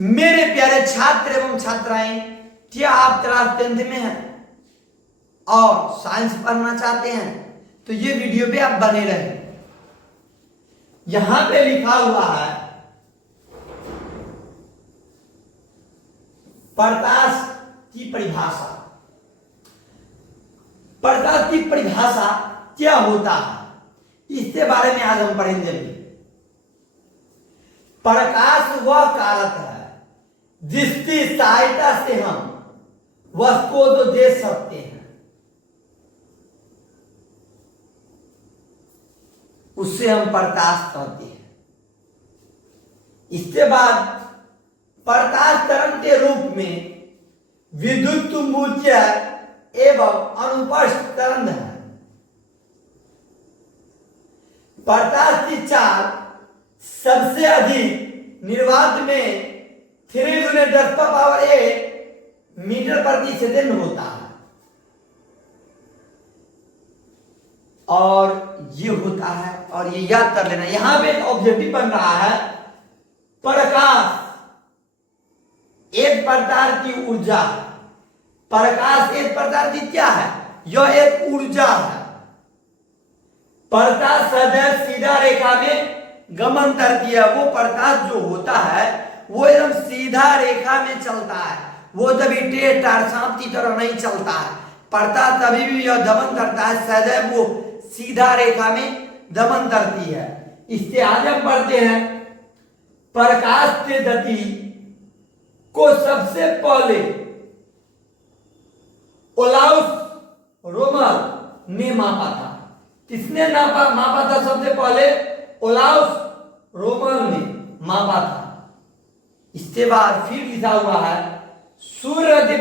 मेरे प्यारे छात्र एवं छात्राएं, क्या आप क्लास 10th में हैं और साइंस पढ़ना चाहते हैं तो ये वीडियो पे आप बने रहें। यहां पे लिखा हुआ है प्रकाश की परिभाषा। प्रकाश की परिभाषा क्या होता है, इसके बारे में आज हम पढ़ेंगे। प्रकाश वह कारक है जिसकी सहायता से हम वस्तुओं को देख सकते हैं, उससे हम प्रकाश कहते हैं। इसके बाद प्रकाश तरंग के रूप में विद्युत चुंबकीय एवं अनुप्रस्थ तरंग है। प्रकाश की चाल सबसे अधिक निर्वात में 3 × 10⁸ मीटर प्रति सेकंड होता है और ये होता है, और ये याद कर लेना। यहां पे एक ऑब्जेक्टिव बन रहा है, प्रकाश एक प्रकार की ऊर्जा। प्रकाश एक प्रकार की क्या है? यह एक ऊर्जा है। प्रकाश सदैव सीधा रेखा में गमन करती है। वो प्रकाश जो होता है वो एकदम सीधा रेखा में चलता है, वो कभी टेढ़ टाढ़ सांप की तरह नहीं चलता है। प्रकाश तभी भी यह दमन करता है, सदैव वो सीधा रेखा में दमन करती है। इसके आगे हम पढ़ते हैं, प्रकाश की गति को सबसे पहले ओलाउस रोमल ने मापा था। किसने मापा था? सबसे पहले ओलाउस रोमल ने मापा था। इसके बाद फिर लिखा हुआ है, सूर्य के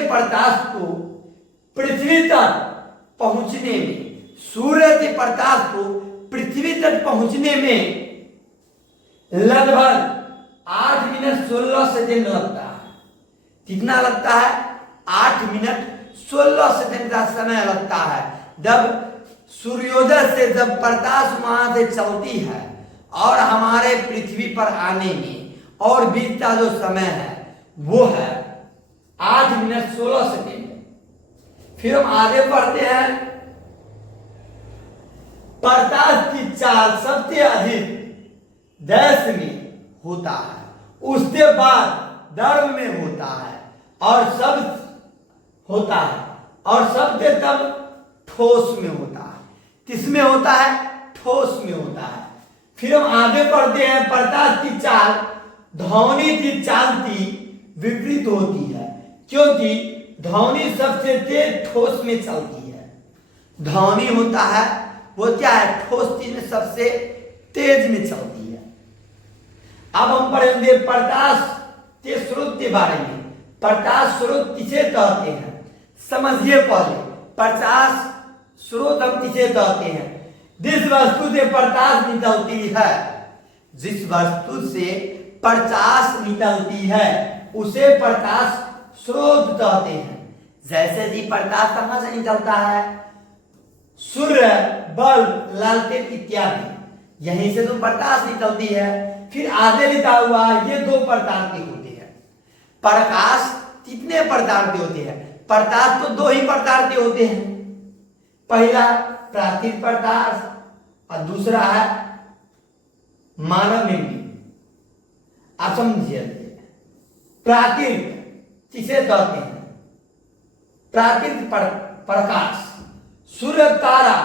प्रकाश को पृथ्वी तक पहुंचने में, सूर्य के प्रकाश को पृथ्वी तक पहुंचने में लगभग 8 मिनट 16 सेकंड लगता है। कितना लगता है? 8 मिनट 16 सेकंड का समय लगता है। जब सूर्योदय से जब प्रकाश वहां से चलती है और हमारे पृथ्वी पर आने में और बीच का जो समय है वो है 8 मिनट 16 सेकंड। फिर हम आगे बढ़ते हैं, प्रकाश की चाल सबसे अधिक डैश में होता है, उसके बाद द्रव में होता है और सब होता है, और सबसे तब ठोस में होता है। किसमें होता है? ठोस में होता है। फिर हम आगे बढ़ते हैं, प्रकाश की चाल ध्वनि की चाल की विपरीत होती है, क्योंकि ध्वनि सबसे तेज ठोस में चलती है। ध्वनि होता है वो क्या है? ठोस चीज में सबसे तेज में चलती है। अब हम पढ़ेंगे प्रकाश के स्रोत के बारे में। प्रकाश स्रोत किसे कहते हैं समझिए पहले। प्रकाश स्रोत हम किसे कहते हैं? जिस वस्तु से प्रकाश निकलती है, जिस वस्तु से प्रकाश निकलती है उसे प्रकाश स्रोत कहते हैं। जैसे कि प्रकाश कहां से निकलता है? सूर्य, बल्ब, लालटेन इत्यादि, यहीं से तो प्रकाश निकलती है। फिर आगे लिखा हुआ ये 2 प्रकार के होते हैं। प्रकाश कितने प्रकार के होते हैं? प्रकाश तो 2 ही प्रकार के होते हैं। पहला प्राकृतिक प्रकाश और दूसरा है मानव निर्मित। आप समझिए, प्राकृतिक किसे कहते हैं? प्राकृतिक प्रकाश सूर्य, तारा,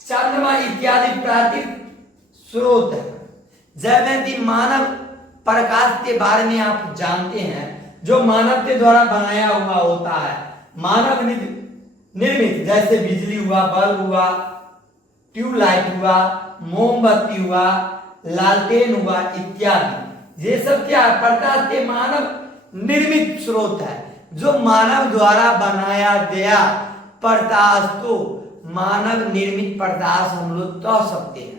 चंद्रमा इत्यादि प्राकृतिक स्रोत है। जैसे कि मानव प्रकाश के बारे में आप जानते हैं, जो मानव के द्वारा बनाया हुआ होता है, मानव निर्मित, जैसे बिजली हुआ, बल्ब हुआ, ट्यूबलाइट हुआ, मोमबत्ती हुआ, लालटेन हुआ इत्यादि। ये सब क्या है? प्रकाश के मानव निर्मित स्रोत है, जो मानव द्वारा बनाया गया प्रकाश को मानव निर्मित प्रकाश हम लोग कह सकते हैं।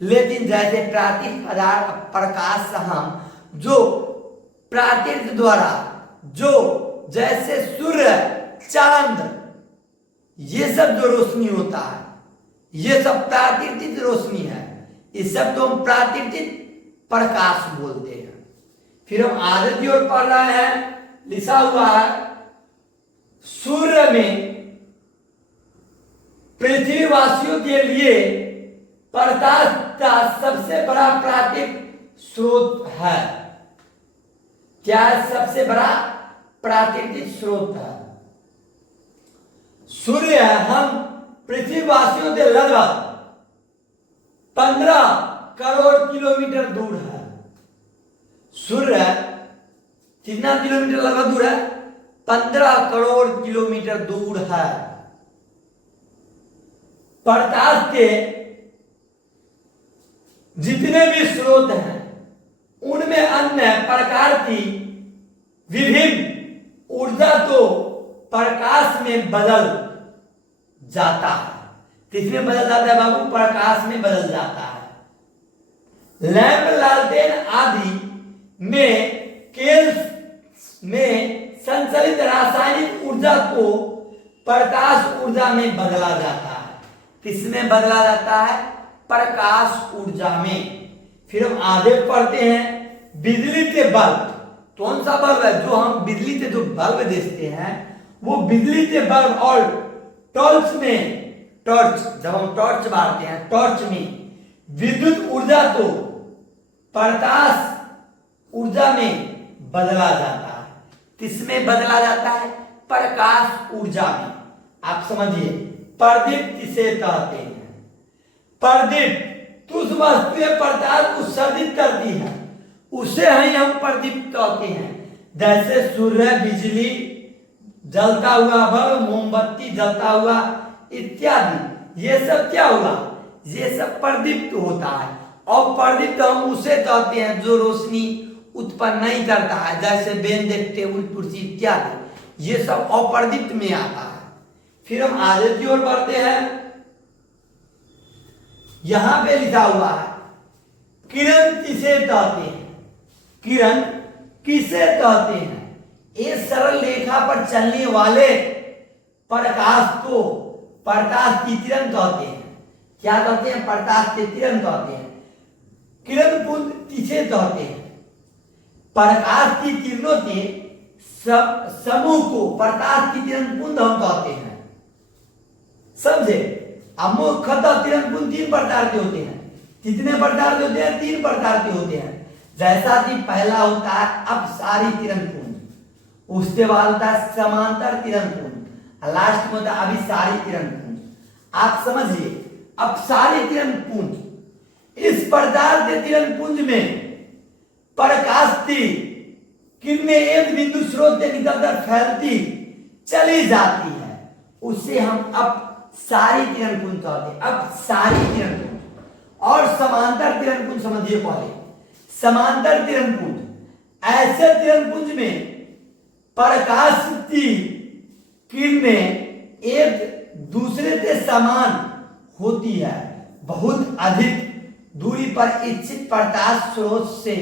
लेकिन जैसे प्राकृतिक प्रकाश हम जो प्राकृतिक द्वारा, जो जैसे सूर्य, चांद, ये सब जो रोशनी होता है ये सब प्राकृतिक रोशनी है। इस सब तो हम प्राकृतिक प्रकाश बोलते हैं। फिर हम आगे की ओर पढ़ रहे हैं, लिखा हुआ है सूर्य में पृथ्वीवासियों के लिए प्रकाश का सबसे बड़ा प्राकृतिक स्रोत है। क्या है सबसे बड़ा प्राकृतिक स्रोत है? सूर्य हम पृथ्वीवासियों से लगभग 15 करोड़ किलोमीटर दूर है। सूर्य कितना किलोमीटर लगभग दूर है? 15 करोड़ किलोमीटर दूर है। प्रकाश के जितने भी स्रोत हैं उनमें अन्य प्रकार की विभिन्न ऊर्जा तो प्रकाश में बदल जाता है। किसमें बदल जाता है बाबू? प्रकाश में बदल जाता है। लैंप, लालटेन आदि में केल्स में संचालित रासायनिक ऊर्जा को प्रकाश ऊर्जा में बदला जाता है। किसमें बदला जाता है? प्रकाश ऊर्जा में। फिर हम आगे पढ़ते हैं बिजली के बल्ब। कौन सा बल्ब है? जो हम बिजली के जो बल्ब देखते हैं वो बिजली के बल्ब और टॉर्च में, टॉर्च जब हम टॉर्च मारते हैं, टॉर्च में विद्युत ऊर्जा को प्रकाश ऊर्जा में बदला जाता है। किसमें बदला जाता है? प्रकाश ऊर्जा में। आप समझिए, प्रदीप किसे कहते हैं? प्रदीप उस वस्तु में प्रकाश उत्सर्जित करती है, उसे ही हम प्रदीप कहते हैं। जैसे सूर्य, बिजली, जलता हुआ बल्ब, मोमबत्ती जलता हुआ इत्यादि, ये सब क्या हुआ? ये सब प्रदीप्त होता है। और प्रदीप्त हम उसे कहते हैं जो रोशनी उत्पन्न नहीं करता है, जैसे बेंच, टेबुल, कुर्सी इत्यादि, ये सब अप्रदीप्त में आता है। फिर हम आगे की ओर बढ़ते हैं। यहां पे लिखा हुआ है किरण किसे कहते हैं? किरण किसे कहते हैं? ये सरल रेखा पर चलने वाले प्रकाश को प्रकाश की किरण कहते हैं। क्या कहते हैं? प्रकाश की किरण कहते हैं। किरण पुंज किसे कहते हैं? प्रकाश की किरणों के समूह को प्रकाश की किरण पुंज हम कहते हैं। समझे? अब मुख्यतः किरण पुंज 3 प्रकार के होते हैं। कितने प्रकार के होते हैं? 3 प्रकार के होते हैं। जैसा कि पहला होता है अपसारी किरण पुंज, उसके बाद होता है समांतर किरण पुंज, लास्ट में होता है अभिसारी किरण पुंज। आप समझिए, अपसारी किरण पुंज, इस प्रकार के किरण पुंज में प्रकाश की किरणें एक बिंदु स्रोत से निकलकर फैलती चली जाती है, उससे हम अपसारी किरण पुंज कहते हैं। अपसारी किरण पुंज। और समांतर किरण पुंज समझिए पहले। समांतर किरण पुंज, ऐसे किरण पुंज में प्रकाश की किरणें एक दूसरे के समान होती है। बहुत अधिक दूरी पर इच्छित प्रकाश स्रोत से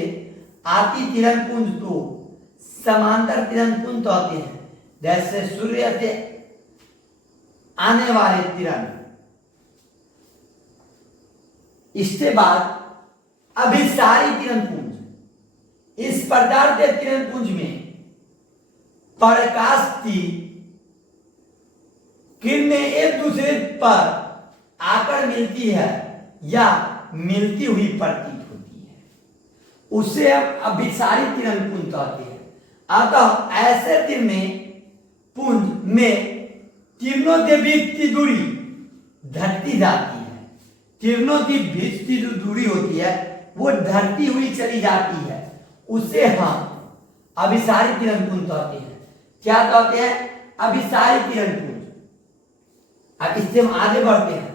आती किरण पुंज को समांतर किरण पुंज कहते हैं। जैसे सूर्य से आने वाले किरण। इसके बाद अभिसारी किरण पुंज, इस प्रकार के किरण पुंज में प्रकाश की किरणें एक दूसरे पर आकर मिलती है या मिलती हुई प्रतीत होती है, उसे हम अभिसारी किरण पुंज कहते हैं। अतः ऐसे किरणें पुंज में किरणों के बीच की दूरी घटती जाती है। किरणों की बीच की जो दूरी होती है वो घटती हुई चली जाती है, उसे हम अभिसारी किरण पुंज कहते हैं। क्या कहते हैं? अभिसारी किरण पुंज। अब इससे हम आगे बढ़ते हैं।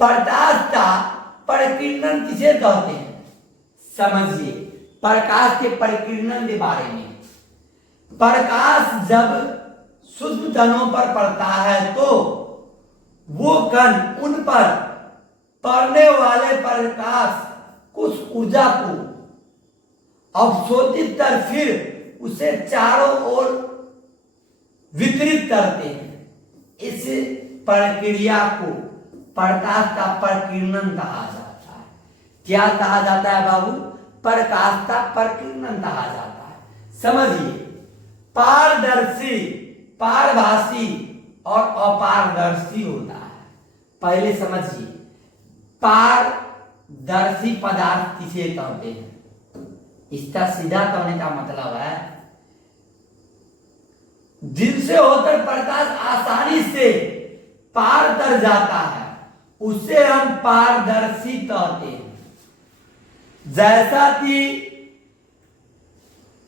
प्रकाश का परिकीर्णन किसे कहते हैं? समझिए प्रकाश के परिकीर्णन के बारे में। प्रकाश जब सूक्ष्म कणों पर पड़ता है तो वो कण उन पर पड़ने वाले प्रकाश कुछ ऊर्जा को अवशोषित कर फिर उसे चारों ओर वितरित करते हैं। इस प्रक्रिया को प्रकाश का प्रकीर्णन कहा जाता है। क्या कहा जाता है बाबू? प्रकाश का प्रकीर्णन कहा जाता है। समझिए, पारदर्शी, पारभासी और अपारदर्शी होता है। पहले समझिए, पारदर्शी पदार्थ किसे कहते हैं? इसका सीधा कहने का मतलब है जिनसे होकर प्रकाश आसानी से पार कर जाता है, उसे हम पारदर्शी कहते हैं। जैसा कि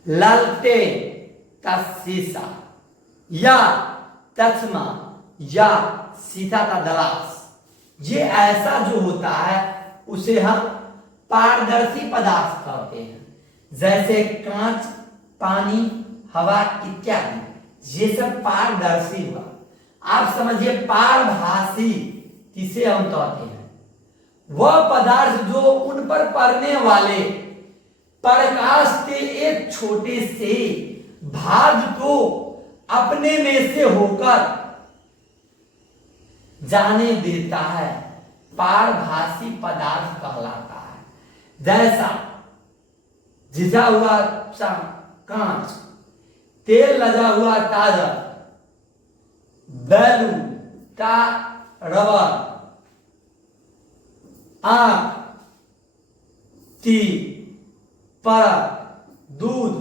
लालटेन का शीशा या चश्मा या शीशा का ग्लास, ये ऐसा जो होता है उसे हम पारदर्शी पदार्थ कहते हैं। जैसे कांच, पानी, हवा इत्यादि, ये सब पारदर्शी हुआ। आप समझिए, पारभासी किसे हम कहते हैं? वह पदार्थ जो उन पर पड़ने वाले प्रकाश के एक छोटे से भाग को अपने में से होकर जाने देता है, पारभासी पदार्थ कहलाता है। जैसा झिझा हुआ कांच, तेल लगा हुआ कागज, बैलून का रबर, आंख, तीर, परत, दूध,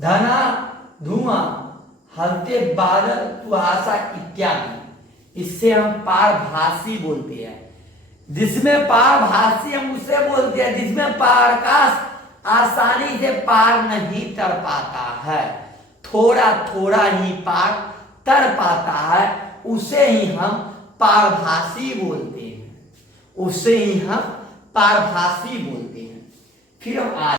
धना, धुआं, हल्के बादल, कुहासा इत्यादि, इससे हम पारभासी बोलते हैं। जिसमें पारभासी हम उसे बोलते हैं जिसमें प्रकाश आसानी से पार नहीं कर पाता है, थोड़ा थोड़ा ही पार कर पाता है, उसे ही हम पारभासी बोलते हैं। उसे ही हम पारभासी बोलते हैं। फिर हम